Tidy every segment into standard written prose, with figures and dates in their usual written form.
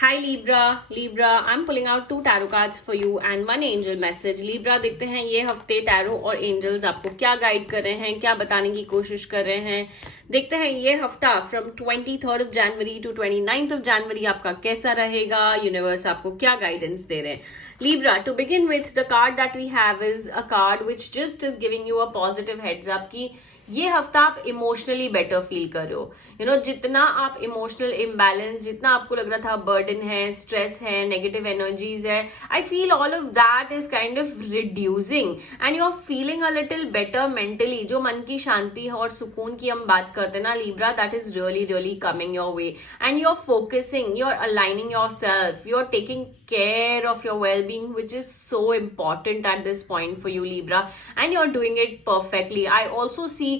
Hi Libra, Libra, I'm pulling out two tarot cards for you and one angel message. Libra देखते हैं ये हफ्ते tarot और angels आपको क्या गाइड कर रहे हैं, क्या बताने की कोशिश कर रहे हैं. देखते हैं ये हफ्ता from 23rd of January to 29th of January आपका कैसा रहेगा. यूनिवर्स आपको क्या गाइडेंस दे रहे हैं. Libra, to begin with, the card that we have is a card which just is giving you a positive heads up कि ये हफ्ता आप इमोशनली बेटर फील कर रहे हो. जितना आप इमोशनल इम्बैलेंस, जितना आपको लग रहा था बर्डन है, स्ट्रेस है, नेगेटिव एनर्जीज है, I feel all of that is kind of reducing and you are feeling a little better mentally. जो मन की शांति है और सुकून की हम बात करते हैं ना Libra, that is really really coming your way and you are focusing, you are aligning yourself, you are taking care of your well-being, which is so important at this point for you Libra, and you're doing it perfectly. I also see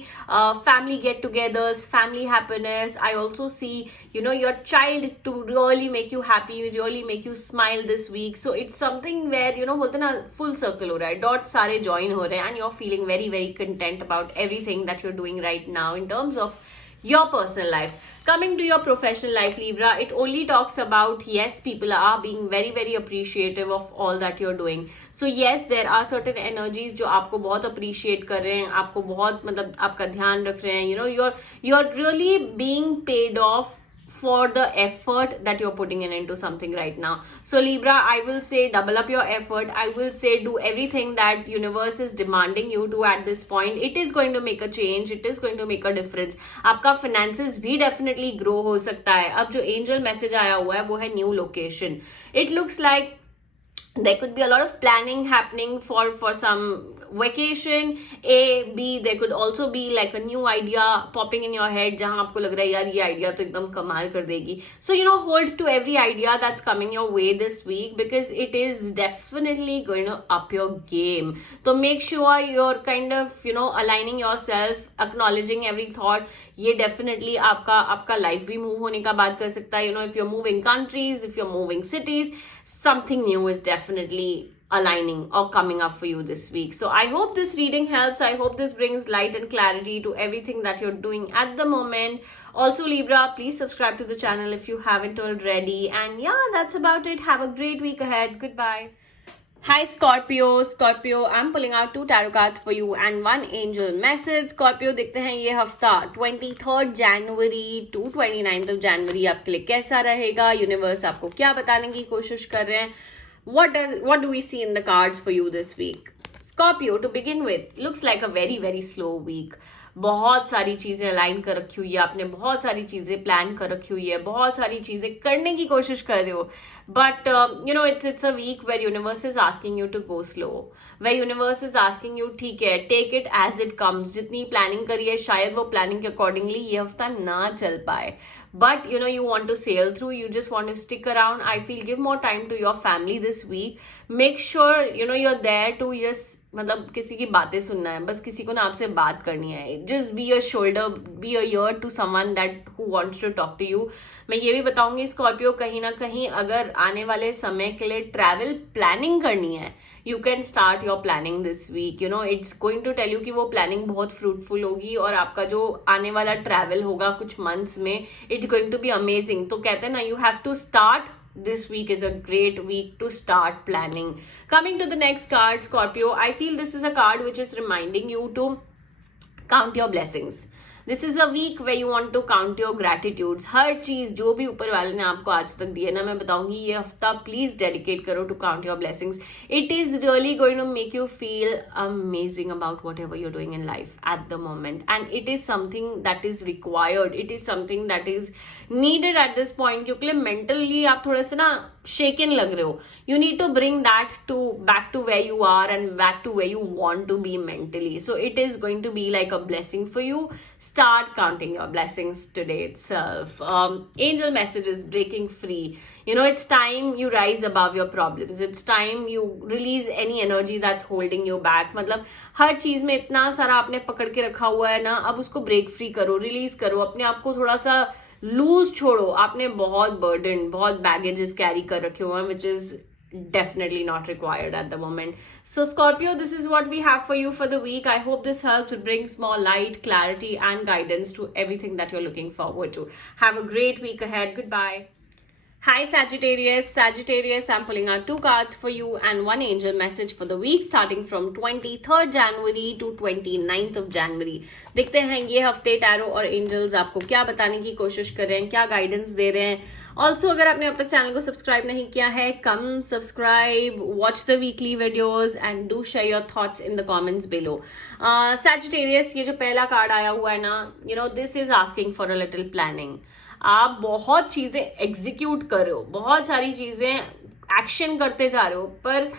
family get-togethers, family happiness. I also see your child to really make you happy, really make you smile this week. So it's something where बोलते ना full circle हो रहा है, dots सारे join हो रहे हैं, and you're feeling very very content about everything that you're doing right now in terms of your personal life. Coming to your professional life Libra, it only talks about, yes, people are being very very appreciative of all that you're doing. So yes, there are certain energies जो आपको बहुत appreciate कर रहे हैं, आपको बहुत मतलब आपका ध्यान रख रहे हैं. You're really being paid off for the effort that you're putting into something right now. So Libra, I will say double up your effort. I will say do everything that universe is demanding you to at this point. It is going to make a change. It is going to make a difference. आपका finances भी definitely grow हो सकता है. अब जो angel message आया हुआ है वो है new location. It looks like there could be a lot of planning happening for some vacation. There could also be like a new idea popping in your head जहां आपको लग रहा है यार ये idea तो एकदम कमाल कर देगी. So hold to every idea that's coming your way this week because it is definitely going to up your game. So make sure you're kind of aligning yourself, acknowledging every thought. ये definitely आपका life भी move होने का बात कर सकता है. If you're moving countries, if you're moving cities, something new is definitely aligning or coming up for you this week. So I hope this reading helps. I hope this brings light and clarity to everything that you're doing at the moment. Also Libra, please subscribe to the channel if you haven't already. And yeah, that's about it. Have a great week ahead. Goodbye. Hi Scorpio, I'm pulling out two tarot cards for you and one angel message. Scorpio, देखते हैं ये हफ्ता 23rd January to 29th of January आपके लिए कैसा रहेगा. Universe आपको क्या बताने की कोशिश कर रहे हैं. What do we see in the cards for you this week? Scorpio, to begin with, looks like a very very slow week. बहुत सारी चीजें अलाइन कर रखी हुई है आपने, बहुत सारी चीजें प्लान कर रखी हुई है, बहुत सारी चीजें करने की कोशिश कर रहे हो. But it's a week where universe is asking you to go slow, where universe is asking you ठीक है, take it as it comes. जितनी प्लानिंग करी है शायद वो प्लानिंग के अकॉर्डिंगली ये हफ्ता ना चल पाए, but you want to sail through, you just want to stick around. I feel give more time to your family this week. Make sure you're there to just मतलब किसी की बातें सुनना है, बस किसी को ना आपसे बात करनी है. Just be a shoulder, be a ear to someone that who wants to talk to you. मैं ये भी बताऊंगी स्कॉर्पियो, कहीं ना कहीं अगर आने वाले समय के लिए ट्रैवल प्लानिंग करनी है, you can start your planning this week. It's going to tell you कि वो प्लानिंग बहुत फ्रूटफुल होगी और आपका जो आने वाला ट्रैवल होगा कुछ मंथ्स में, it's going to be amazing. तो कहते हैं ना, you have to start. This week is a great week to start planning. Coming to the next card, Scorpio, I feel this is a card which is reminding you to count your blessings. This is a week where you want to count your gratitudes. हर चीज जो भी ऊपर वाले ने आपको आज तक दी है ना, मैं बताऊंगी ये हफ्ता प्लीज डेडिकेट करो to count your blessings. It is really going to make you feel amazing about whatever you're doing in life at the moment, and it is something that is required. It is something that is needed at this point, क्योंकि mentally आप थोड़े से ना shaken लग रहे हो. You need to bring that back to where you are and back to where you want to be mentally. So it is going to be like a blessing for you. Start counting your blessings today itself. Angel messages, breaking free. It's time you rise above your problems. It's time you release any energy that's holding you back. मतलब हर चीज में इतना सारा आपने पकड़ के रखा हुआ है ना, अब उसको ब्रेक फ्री करो, रिलीज करो, अपने आप को थोड़ा सा लूज छोड़ो. आपने बहुत बर्डन, बहुत बैगेजेस कैरी कर रखे हुए हैं, which is definitely not required at the moment. So Scorpio, this is what we have for you for the week. I hope this helps. It brings more light, clarity and guidance to everything that you're looking forward to. Have a great week ahead. Goodbye. Hi Sagittarius. Sagittarius, I'm pulling out two cards for you and one angel message for the week starting from 23rd January to 29th of January. देखते हैं ये हफ्ते tarot और angels आपको क्या बताने की कोशिश कर रहे हैं, क्या गाइडेंस दे रहे हैं. ऑल्सो अगर आपने अब तक चैनल को सब्सक्राइब नहीं किया है, come subscribe, watch the weekly videos and do share your thoughts in the comments below. Sagittarius, ये जो पहला कार्ड आया हुआ है ना, this is asking for a little planning. आप बहुत चीजें एग्जीक्यूट कर रहे हो, बहुत सारी चीजें एक्शन करते जा रहे हो, पर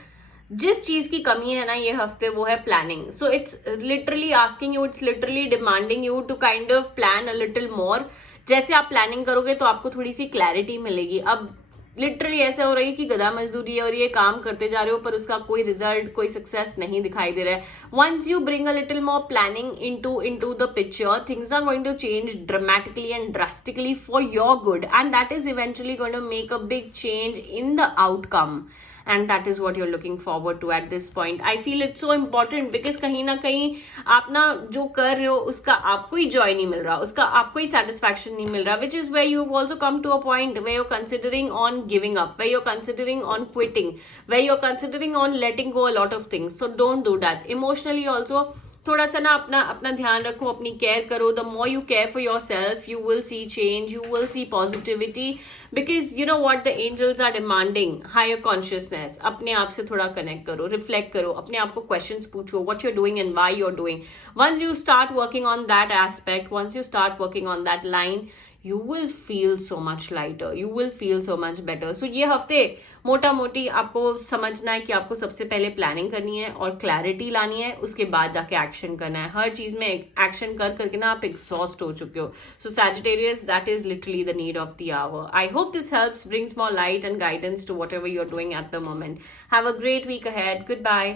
जिस चीज की कमी है ना ये हफ्ते वो है planning. So it's literally asking you, it's literally demanding you to kind of plan a little more. जैसे आप प्लानिंग करोगे तो आपको थोड़ी सी क्लैरिटी मिलेगी. अब लिटरली ऐसा हो रहा है कि गधा मजदूरी है और ये काम करते जा रहे हो पर उसका कोई रिजल्ट, कोई सक्सेस नहीं दिखाई दे रहा है. Once you bring a little more planning into the picture, things are going to change dramatically and drastically for your good and that is eventually going to make a big change in the outcome. And that is what you're looking forward to at this point. I feel it's so important because कहीं ना कहीं आप ना जो कर रहे हो उसका आपको ही joy नहीं मिल रहा, उसका आपको ही satisfaction नहीं मिल रहा, which is where you've also come to a point where you're considering on giving up, where you're considering on quitting, where you're considering on letting go a lot of things. So don't do that. Emotionally also थोड़ा सा ना अपना ध्यान रखो, अपनी care करो. The more you care for yourself, you will see change, you will see positivity, because you know what the angels are demanding. Higher consciousness. अपने आप से थोड़ा कनेक्ट करो, रिफ्लेक्ट करो, अपने आप को क्वेश्चंस पूछो, what you are doing and why you are doing. Once you start working on that aspect, once you start working on that line, you will feel so much lighter, you will feel so much better. So ये हफ्ते मोटा मोटी आपको समझना है कि आपको सबसे पहले प्लानिंग करनी है और क्लैरिटी लानी है, उसके बाद जाके एक्शन करना है. हर चीज में एक्शन कर करके ना आप एग्जॉस्ट हो चुके हो. सो Sagittarius, that is literally the need of the hour. I hope this helps, brings more light and guidance to whatever you're doing at the moment. Have a great week ahead. Goodbye.